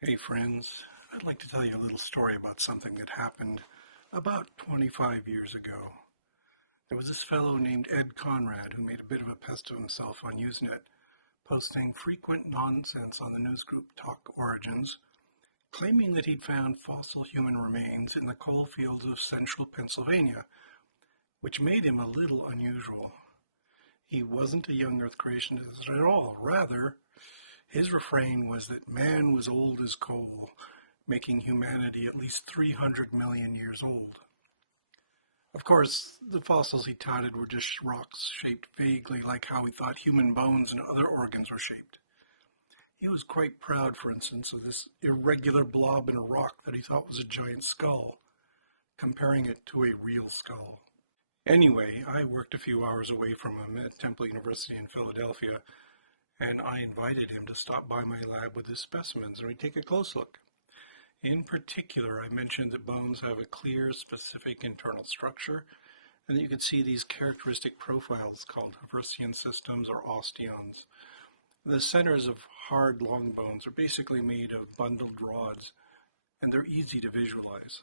Hey friends, I'd like to tell you a little story about something that happened about 25 years ago. There was this fellow named Ed Conrad who made a bit of a pest of himself on Usenet, posting frequent nonsense on the newsgroup talk.origins, claiming that he'd found fossil human remains in the coal fields of central Pennsylvania, which made him a little unusual. He wasn't a young Earth creationist at all. Rather, his refrain was that man was old as coal, making humanity at least 300 million years old. Of course, the fossils he touted were just rocks shaped vaguely like how he thought human bones and other organs were shaped. He was quite proud, for instance, of this irregular blob in a rock that he thought was a giant skull, comparing it to a real skull. Anyway, I worked a few hours away from him at Temple University in Philadelphia, and I invited him to stop by my lab with his specimens and we take a close look. In particular, I mentioned that bones have a clear, specific internal structure, and that you could see these characteristic profiles called Haversian systems or osteons. The centers of hard, long bones are basically made of bundled rods, and they're easy to visualize.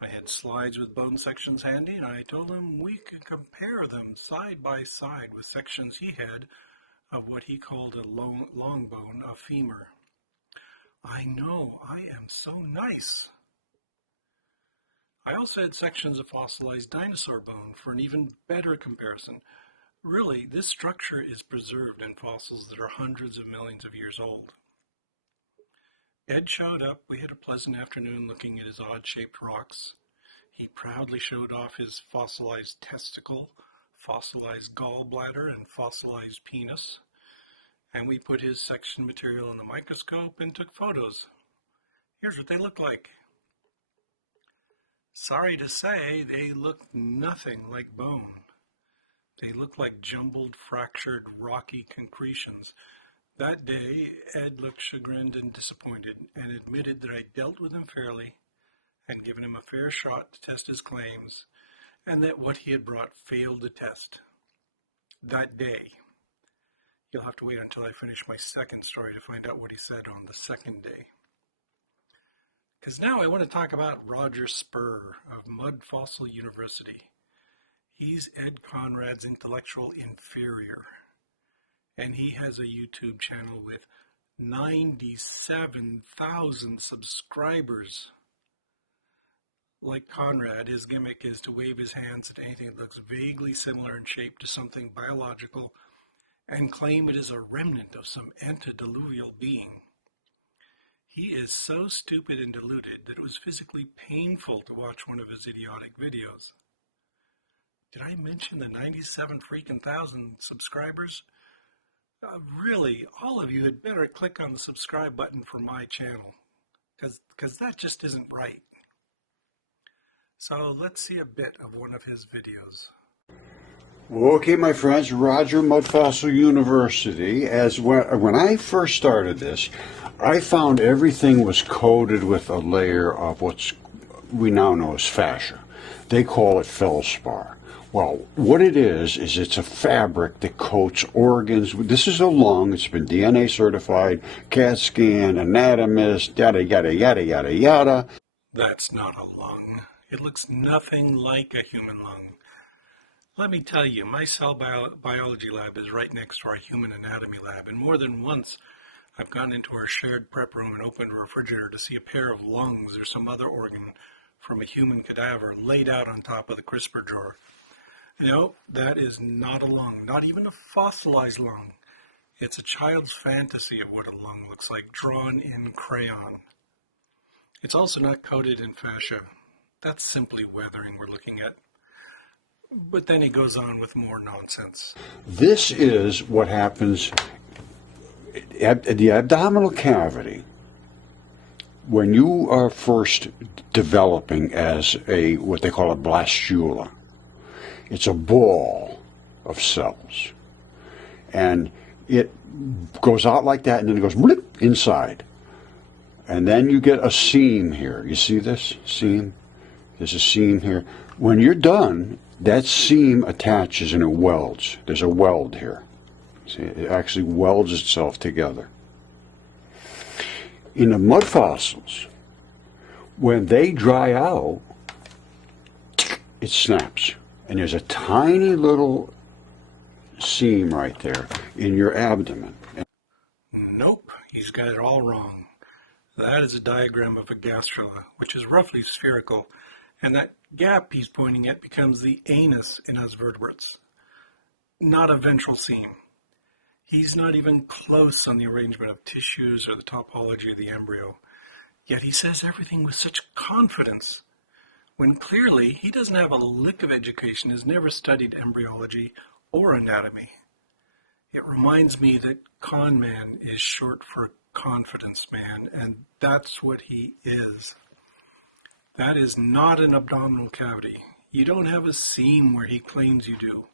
I had slides with bone sections handy, and I told him we could compare them side by side with sections he had of what he called a long bone, a femur. I know, I am so nice. I also had sections of fossilized dinosaur bone for an even better comparison. Really, this structure is preserved in fossils that are hundreds of millions of years old. Ed showed up. We had a pleasant afternoon looking at his odd-shaped rocks. He proudly showed off his fossilized testicle, fossilized gallbladder, and fossilized penis. And we put his section material in the microscope and took photos. Here's what they look like. Sorry to say, they look nothing like bone. They look like jumbled, fractured, rocky concretions. That day, Ed looked chagrined and disappointed and admitted that I dealt with him fairly and given him a fair shot to test his claims, and that what he had brought failed the test. That day. You'll have to wait until I finish my second story to find out what he said on the second day. Because now I want to talk about Roger Spurr of Mudfossil University. He's Ed Conrad's intellectual inferior. And he has a YouTube channel with 97,000 subscribers. Like Conrad, his gimmick is to wave his hands at anything that looks vaguely similar in shape to something biological and claim it is a remnant of some antediluvial being. He is so stupid and deluded that it was physically painful to watch one of his idiotic videos. Did I mention the 97,000 subscribers? Really, all of you had better click on the subscribe button for my channel, because that just isn't right. So let's see a bit of one of his videos. Okay, my friends, Roger, Mudfossil University. When I first started this, I found everything was coated with a layer of what we now know as fascia. They call it feldspar. Well, what it is it's a fabric that coats organs. This is a lung. It's been DNA certified, CAT scan, anatomist, yada, yada, yada, yada, yada. That's not a lung. It looks nothing like a human lung. Let me tell you, my cell biology lab is right next to our human anatomy lab, and more than once I've gone into our shared prep room and opened a refrigerator to see a pair of lungs or some other organ from a human cadaver laid out on top of the crisper drawer. No, that is not a lung, not even a fossilized lung. It's a child's fantasy of what a lung looks like, drawn in crayon. It's also not coated in fascia. That's simply weathering we're looking at. But then he goes on with more nonsense. This is what happens at the abdominal cavity when you are first developing as what they call a blastula. It's a ball of cells. And it goes out like that, and then it goes blip inside. And then you get a seam here. You see this seam? There's a seam here. When you're done, that seam attaches and it welds. There's a weld here. See, it actually welds itself together. In the mud fossils, when they dry out, it snaps. And there's a tiny little seam right there in your abdomen. Nope, he's got it all wrong. That is a diagram of a gastrula, which is roughly spherical, and that gap he's pointing at becomes the anus in us vertebrates, not a ventral seam. He's not even close on the arrangement of tissues or the topology of the embryo, yet he says everything with such confidence, when clearly he doesn't have a lick of education, has never studied embryology or anatomy. It reminds me that con man is short for confidence man, and that's what he is. That is not an abdominal cavity. You don't have a seam where he claims you do.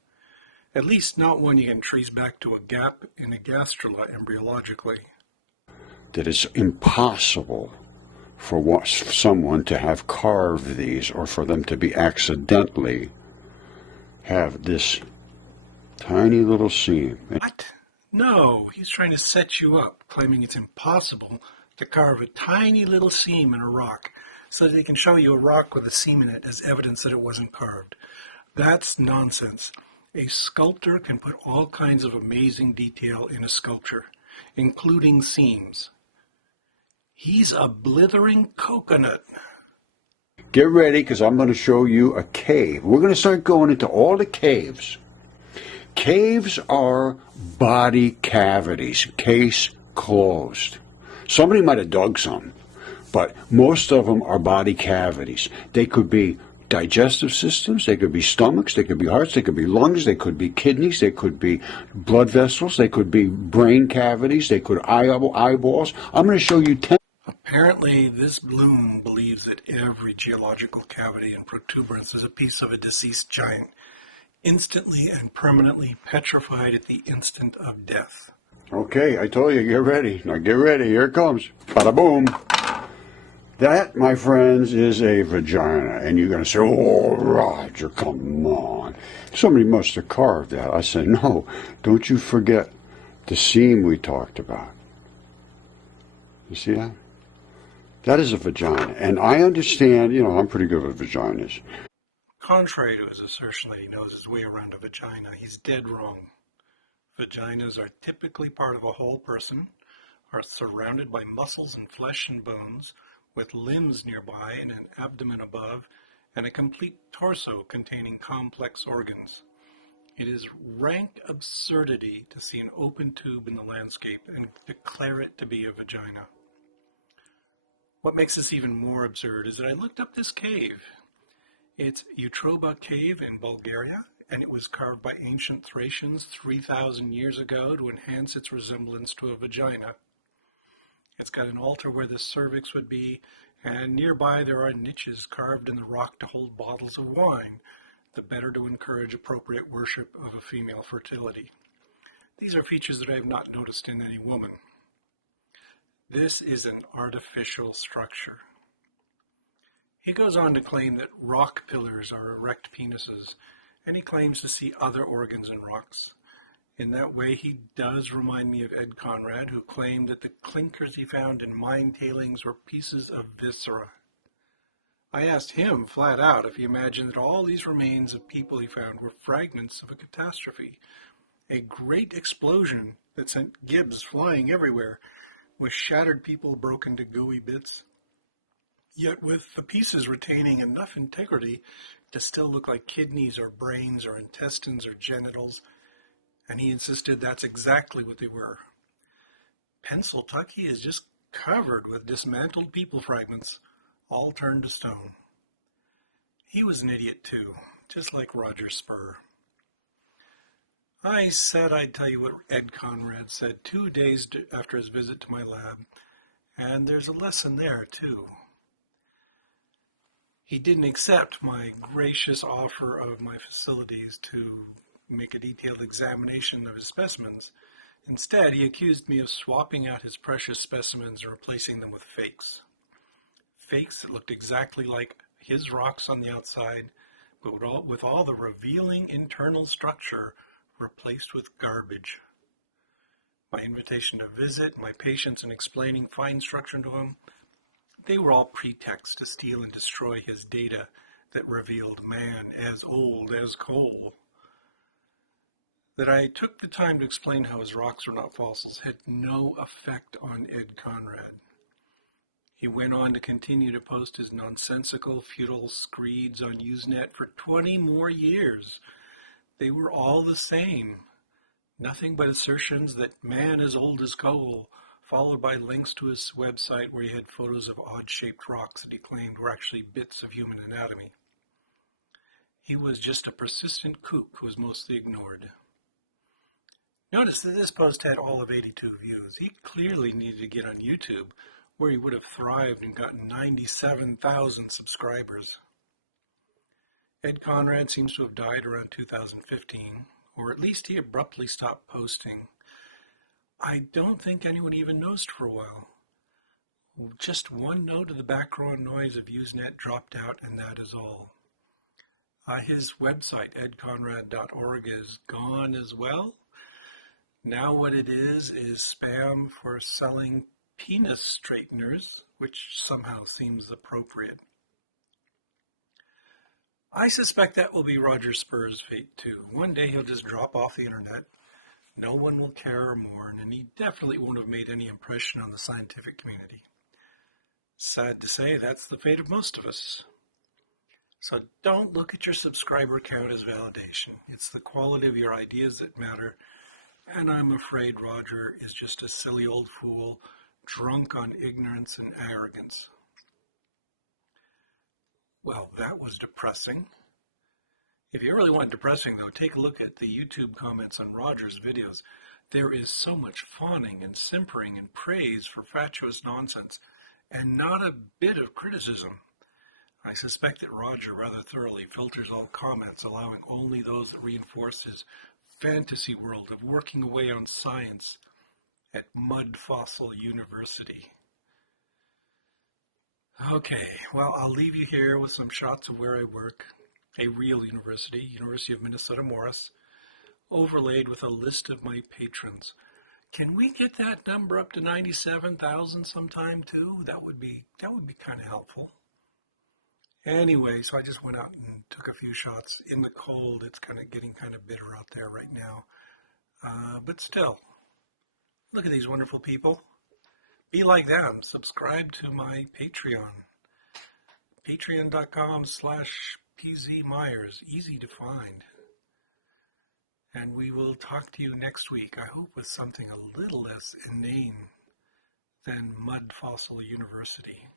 At least not one you can trace back to a gap in a gastrula embryologically. That it's impossible for someone to have carved these, or for them to be accidentally have this tiny little seam. What? No, he's trying to set you up, claiming it's impossible to carve a tiny little seam in a rock so that they can show you a rock with a seam in it as evidence that it wasn't carved. That's nonsense. A sculptor can put all kinds of amazing detail in a sculpture, including seams. He's a blithering coconut. Get ready, because I'm going to show you a cave. We're going to start going into all the caves. Caves are body cavities, case closed. Somebody might have dug some, but most of them are body cavities. They could be digestive systems, they could be stomachs, they could be hearts, they could be lungs, they could be kidneys, they could be blood vessels, they could be brain cavities, they could eyeballs. I'm going to show you 10. Apparently, this Bloom believes that every geological cavity and protuberance is a piece of a deceased giant, instantly and permanently petrified at the instant of death. Okay, I told you, get ready. Now get ready, here it comes. Bada boom. That, my friends, is a vagina. And you're going to say, oh, Roger, come on. Somebody must have carved that. I said, no, don't you forget the seam we talked about. You see that? That is a vagina. And I understand, I'm pretty good with vaginas. Contrary to his assertion that he knows his way around a vagina, he's dead wrong. Vaginas are typically part of a whole person, are surrounded by muscles and flesh and bones, with limbs nearby and an abdomen above, and a complete torso containing complex organs. It is rank absurdity to see an open tube in the landscape and declare it to be a vagina. What makes this even more absurd is that I looked up this cave. It's Utroba Cave in Bulgaria, and it was carved by ancient Thracians 3,000 years ago to enhance its resemblance to a vagina. It's got an altar where the cervix would be, and nearby there are niches carved in the rock to hold bottles of wine, the better to encourage appropriate worship of a female fertility. These are features that I have not noticed in any woman. This is an artificial structure. He goes on to claim that rock pillars are erect penises, and he claims to see other organs in rocks. In that way, he does remind me of Ed Conrad, who claimed that the clinkers he found in mine tailings were pieces of viscera. I asked him flat out if he imagined that all these remains of people he found were fragments of a catastrophe, a great explosion that sent gibs flying everywhere, with shattered people broken to gooey bits, yet with the pieces retaining enough integrity to still look like kidneys or brains or intestines or genitals, and he insisted that's exactly what they were. Pennsylvania is just covered with dismantled people fragments, all turned to stone. He was an idiot too, just like Roger Spurr. I said I'd tell you what Ed Conrad said 2 days after his visit to my lab, and there's a lesson there too. He didn't accept my gracious offer of my facilities to make a detailed examination of his specimens. Instead, he accused me of swapping out his precious specimens and replacing them with fakes. Fakes that looked exactly like his rocks on the outside, but with all the revealing internal structure replaced with garbage. my invitation to visit, my patience in explaining fine structure to him, they were all pretexts to steal and destroy his data that revealed man as old as coal. That I took the time to explain how his rocks were not fossils had no effect on Ed Conrad. He went on to continue to post his nonsensical, futile screeds on Usenet for 20 more years. They were all the same. Nothing but assertions that man is old as coal, followed by links to his website where he had photos of odd-shaped rocks that he claimed were actually bits of human anatomy. He was just a persistent kook who was mostly ignored. Notice that this post had all of 82 views. He clearly needed to get on YouTube, where he would have thrived and gotten 97,000 subscribers. Ed Conrad seems to have died around 2015, or at least he abruptly stopped posting. I don't think anyone even noticed for a while. Just one note of the background noise of Usenet dropped out, and that is all. His website, edconrad.org, is gone as well. Now what it is spam for selling penis straighteners, which somehow seems appropriate. I suspect that will be Roger Spurr's fate too. One day he'll just drop off the internet. No one will care or mourn, and he definitely won't have made any impression on the scientific community. Sad to say, that's the fate of most of us. So don't look at your subscriber count as validation. It's the quality of your ideas that matter, and I'm afraid Roger is just a silly old fool, drunk on ignorance and arrogance. Well, that was depressing. If you really want depressing, though, take a look at the YouTube comments on Roger's videos. There is so much fawning and simpering and praise for fatuous nonsense, and not a bit of criticism. I suspect that Roger rather thoroughly filters all comments, allowing only those that reinforce his fantasy world of working away on science at Mudfossil University. Okay, well, I'll leave you here with some shots of where I work. A real university, University of Minnesota Morris, overlaid with a list of my patrons. Can we get that number up to 97,000 sometime too? That would be kind of helpful. Anyway, so I just went out and took a few shots in the cold. It's getting kind of bitter out there right now. But still, look at these wonderful people. Be like them. Subscribe to my Patreon. Patreon.com/PZMyers. Easy to find. And we will talk to you next week, I hope with something a little less inane than Mudfossil University.